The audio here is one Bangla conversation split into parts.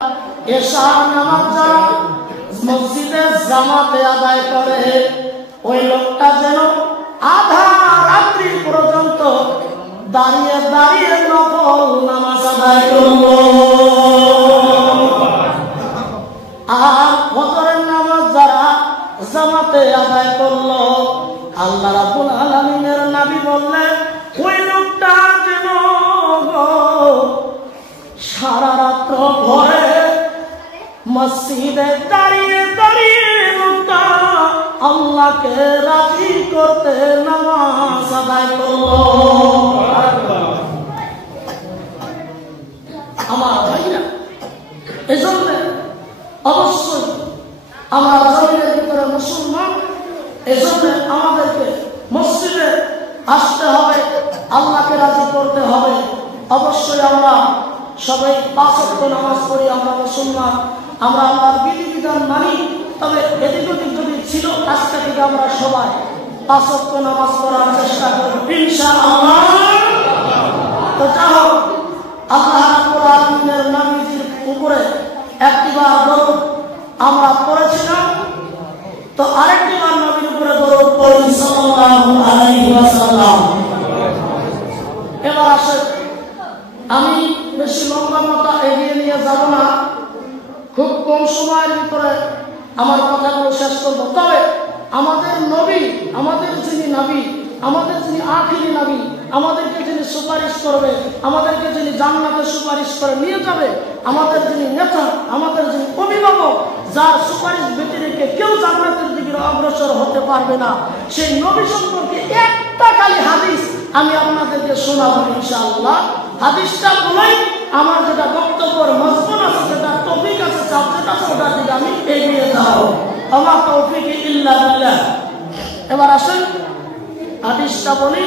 এশা নামাজ যারা মসজিদে জামাতে আদায় করে ওই লোকটা যেন আধা রাত্রি পর্যন্ত দাঁড়িয়ে দাঁড়িয়ে নফল নামাজ আদায় করল। আর ফজরের নামাজ যারা জামাতে আদায় করলো আল্লাহ রাব্বুল আলামিনের নবী বললেন ওই লোকটা যেন সারা রাত্র ভরে মসজিদে দাঁড়িয়ে দাঁড়িয়ে লোকটা আল্লাহকে রাজি করতে নামাজ আদায় করলো। আমার ভাইরা, এজন্য অবশ্যই আমরা জমিনের ভিতরে মুসলমান, এজন্য আমাদেরকে মসজিদে আসতে হবে, আল্লাহকে রাজি করতে হবে। অবশ্যই আমরা সবাই 5 ওয়াক্ত নামাজ পড়ি, আমরা মুসলমান, আমরা আল্লাহর বিধিবিধান মানি। তবে এদিক ওদিক যদি ছিল আজকে থেকে আমরা সবাই 5 ওয়াক্ত নামাজ পড়ার চেষ্টা করব ইনশাআল্লাহ। তো যাও আল্লাহ রাব্বুল আলামিনের নবীজির উপরে একটিবার দরুদ আমরা পড়েছিলাম, তো আরেকটিবার নবীর উপরে দরুদ পড়ি সাল্লাল্লাহু আলাইহি ওয়াসাল্লাম। এবার আসে, আমি বেশি লম্বা মতো এগিয়ে নিয়ে যাব না, খুব কম সময়ের ভিতরে আমার কথাগুলো শেষ করবো। তবে আমাদের নবী, আমাদের যিনি নবী, আমাদের যিনি আখিরি নবী, আমাদেরকে যিনি সুপারিশ করবে, আমাদেরকে যিনি জান্নাতে সুপারিশ করে নিয়ে যাবে, আমাদের যিনি নেতা, আমাদের যিনি অভিভাবক, যার সুপারিশ ব্যতি রেখে কেউ জান্নাতের দিকে অগ্রসর হতে পারবে না, সেই নবী সম্পর্কে একটা খালি হাদিস আমি আপনাদেরকে শোনাবো ইনশাআল্লাহ। হাদিসটা বলেই আমার যেটা বক্তব্যের মজমুন আছে, যেটা তৌফিক আছে, যেটা ওটার দিকে আমি এগিয়ে যাবো। আমার তৌফিক ইল্লা বিল্লাহ। এবার আসেন হাদিসটা বলি,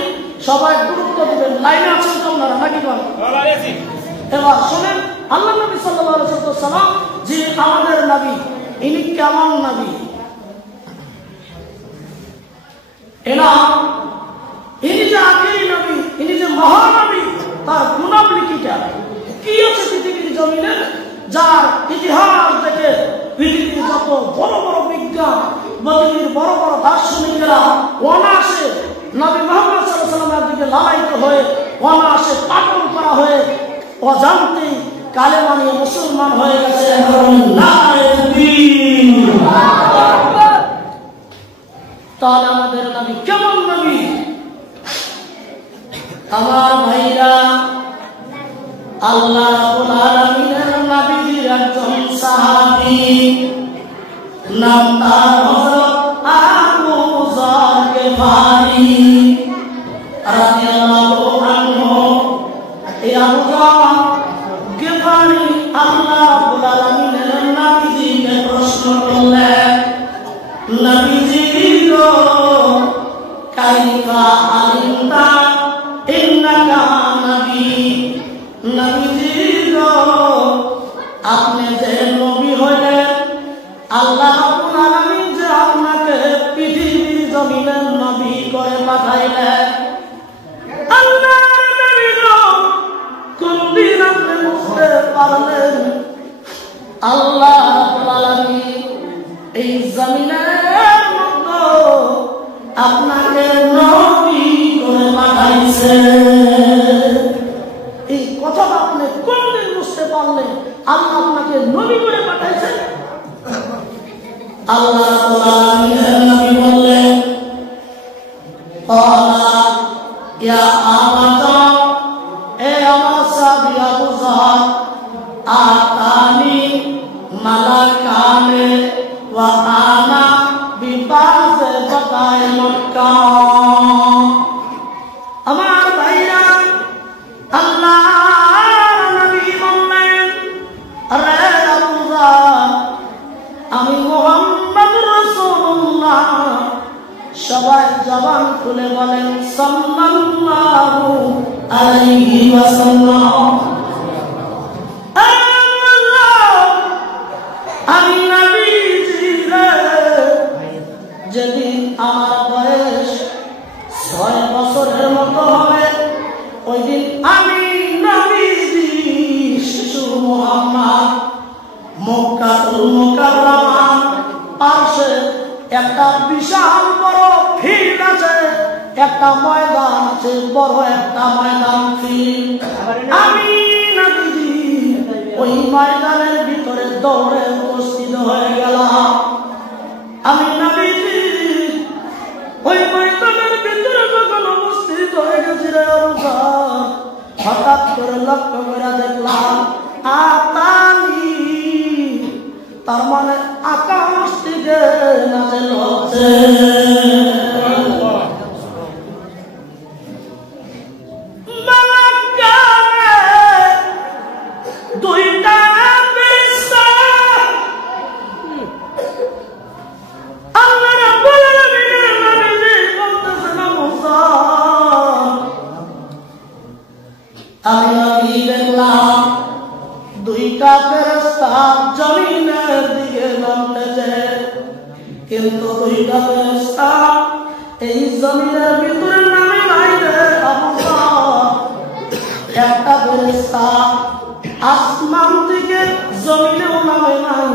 সবাই গুরুত্ব দিবেন। লাইনে আছেন তো আপনারা নাকি বলেন? এবার শোনেন, আল্লাহ নবী সাল্লাল্লাহু আলাইহি ওয়াসাল্লাম যে আমাদের নবী, ইনি কেমন নবী? ইনি যে আখিরি নবী, ইনি যে মহানবী, তার গুণাবলী কি আছে পৃথিবীর জমিনে, যার ইতিহাস থেকে পৃথিবীর যত বড় বড় বিজ্ঞান, পৃথিবীর বড় বড় দার্শনিকেরা অনায়াসে নবী মুহাম্মদ সাল্লাল্লাহু আলাইহি ওয়াসাল্লামের দিকে লালায়িত হয়ে, অনায়াসে পাগল করা হয়ে, অজান্তেই কালেমা নিয়ে মুসলমান হয়ে গেছে। তাহলে আমাদের নবী কেমন নবী? আমার ভাইরা, আল্লাহ রাব্বুল আলামিনের নবীর একজন সাহাবী, নাম তার হযরত আবু যর গিফারি রাদিয়াল্লাহু আনহু। এই আবু যর গিফারি আল্লাহ রাব্বুল আলামিনের নবীকে প্রশ্ন করলেন, নবীজি গো, কাইফা আলিমতা ইন্নাকা নবী? নবীজি গো, আপনি যে নবী হইলেন, আল্লাহ রাব্বুল আলামিন যে আপনাকে পৃথিবীর জমিনে নবী করে পাঠাইলেন, আল্লাহর নবী গো, কোনদিন আপনি বুঝতে পারলেন আল্লাহ রাব্বুল আলামিন এই জমিনের মধ্যে আপনাকে নবী করে পাঠাইছে? এই কথাটা আপনি কোনদিন বুঝতে পারলেন আল্লাহ আপনাকে নবী করে পাঠাইছে? আল্লাহ রাব্বুল আলামিনের নবী বললেন, ক্বালা ইয়া আবু যর, এ আমার সাহাবী আবু যর, আতানি মালাকানে ওয়া আনা বিবাযে বাদায়ে মক্কা। আমার ভাইরা, আল্লাহ নবী বললেন, রে আবু যর, আমি মুহাম্মদ রাসূলুল্লাহ। সবাই জবান খুলে বলেন সাল্লাল্লাহু আলাইহি ওয়াসাল্লাম। আমি নবীজি রে, যেদিন আমার বয়স 6 বছরের মতো হবে, ওই দিন আমি নবীজি শিশু মুহাম্মদ মক্কাতুল মুকাররমার পাশে একটা বিশাল বড় ফিল্ড আছে, একটা ময়দান আছে, বড় একটা ময়দান ফিল্ড। আমি নবীজি ওই ময়দানের ভিতরে দৌড়ে উপস্থিত হয়ে গেলাম। আমি নবীজি ওই ময়দানের ভিতরে যখন উপস্থিত হয়ে গেছি রে আবুবকর, হঠাৎ করে লক্ষ্য করে দেখলাম আতানি, তার মানে আকাশ থেকে নাযিল হচ্ছে। দুইটা ফেরেশতা আল্লাহ রাব্বুল আলামিনের নবী বলতেছেন মুসা, আমি দেখলাম দুইটা ফেরেশতা জমিনের দিকে নামতেছে, কিন্তু দুইটা ফেরেশতা এই জমিনের ভিতরে নামে নাই রে আবুবকর। একটা ফেরেশতা আসমান থেকে জমিনেও নামে নাই,